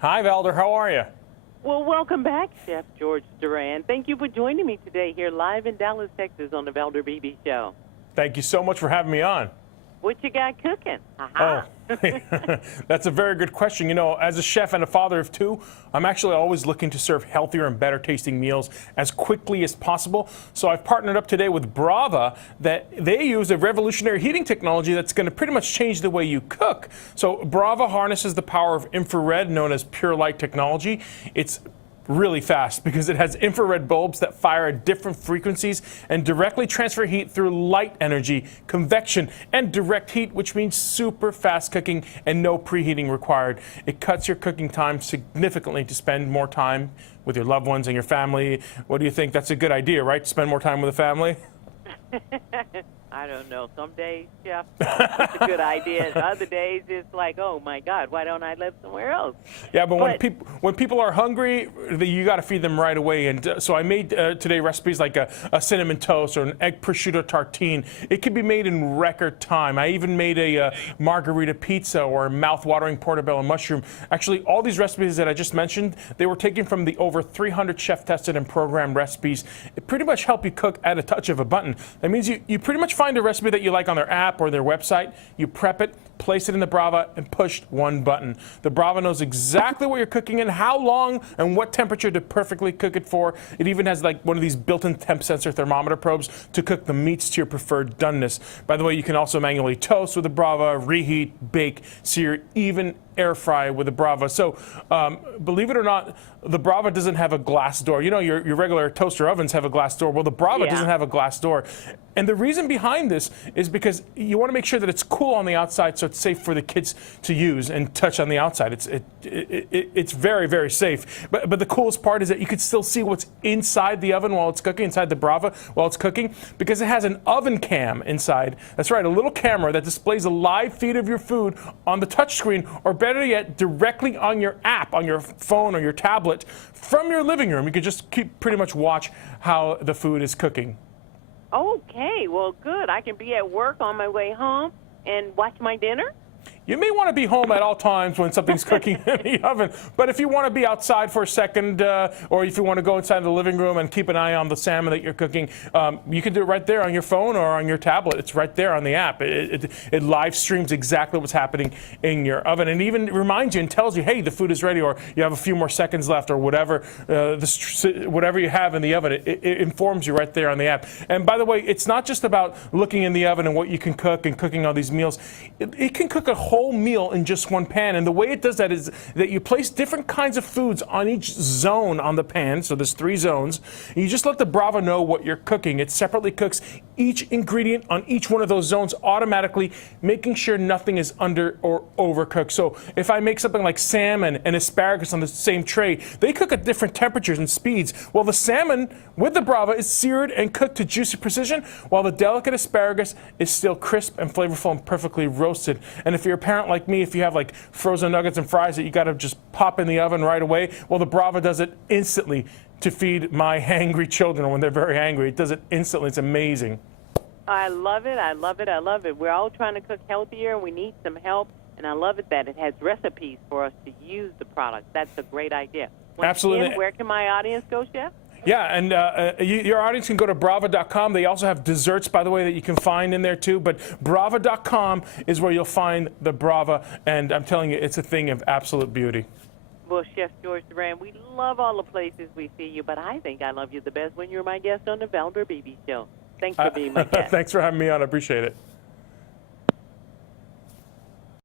Hi, Valder. How are you? Well, welcome back, Chef George Duran. Thank you for joining me today here live in Dallas, Texas on the Valder Beebe Show. Thank you so much for having me on. What you got cooking? Aha. Oh, that's a very good question. You know, as a chef and a father of two, I'm actually always looking to serve healthier and better tasting meals as quickly as possible. So I've partnered up today with Brava that they use a revolutionary heating technology that's going to pretty much change the way you cook. So Brava harnesses the power of infrared, known as pure light technology. It's really fast because it has infrared bulbs that fire at different frequencies and directly transfer heat through light energy, convection, and direct heat, which means super fast cooking and no preheating required. It cuts your cooking time significantly to spend more time with your loved ones and your family. What do you think? That's a good idea, right? To spend more time with the family? I don't know. Some days, Chef, it's a good idea. Other days, it's like, oh my God, why don't I live somewhere else? Yeah, but when people are hungry, you got to feed them right away. And so I made today recipes like a cinnamon toast or an egg prosciutto tartine. It can be made in record time. I even made a margarita pizza or a mouth-watering portobello mushroom. Actually, all these recipes that I just mentioned, they were taken from the over 300 chef-tested and programmed recipes. It pretty much help you cook at a touch of a button. That means you pretty much find a recipe that you like on their app or their website, you prep it, place it in the Brava, and push one button. The Brava knows exactly what you're cooking and how long and what temperature to perfectly cook it for. It even has like one of these built-in temp sensor thermometer probes to cook the meats to your preferred doneness. By the way, you can also manually toast with the Brava, reheat, bake, sear, even air fry with the Brava. So believe it or not, the Brava doesn't have a glass door. You know, your regular toaster ovens have a glass door. Well, the Brava doesn't have a glass door. And the reason behind this is because you want to make sure that it's cool on the outside so it's safe for the kids to use and touch on the outside. It's very, very safe. But the coolest part is that you can still see what's inside the oven while it's cooking, inside the Brava while it's cooking, because it has an oven cam inside. That's right, a little camera that displays a live feed of your food on the touchscreen, or better yet, directly on your app, on your phone or your tablet from your living room. You can just pretty much watch how the food is cooking. Okay, well, good. I can be at work on my way home and watch my dinner. You may want to be home at all times when something's cooking in the oven, but if you want to be outside for a second, or if you want to go inside the living room and keep an eye on the salmon that you're cooking, you can do it right there on your phone or on your tablet. It's right there on the app. It live streams exactly what's happening in your oven, and even reminds you and tells you, hey, the food is ready, or you have a few more seconds left, or whatever whatever you have in the oven. It informs you right there on the app. And by the way, it's not just about looking in the oven and what you can cook and cooking all these meals. It can cook a whole meal in just one pan, and the way it does that is that you place different kinds of foods on each zone on the pan. So there's 3 zones. And you just let the Brava know what you're cooking. It separately cooks each ingredient on each one of those zones automatically, making sure nothing is under or overcooked. So if I make something like salmon and asparagus on the same tray, they cook at different temperatures and speeds. Well, the salmon with the Brava is seared and cooked to juicy precision, while the delicate asparagus is still crisp and flavorful and perfectly roasted. And if you're a parent like me, if you have like frozen nuggets and fries that you got to just pop in the oven right away, well, the Brava does it instantly to feed my hangry children when they're very hangry. It does it instantly. It's amazing. I love it. I love it. I love it. We're all trying to cook healthier, and we need some help. And I love it that it has recipes for us to use the product. That's a great idea. Absolutely. Again, where can my audience go, Chef? Yeah, and your audience can go to Brava.com. They also have desserts, by the way, that you can find in there too. But Brava.com is where you'll find the Brava, and I'm telling you, it's a thing of absolute beauty. Well, Chef George Duran, we love all the places we see you, but I think I love you the best when you're my guest on the Valder Beebe Show. Thanks for being my guest. Thanks for having me on. I appreciate it.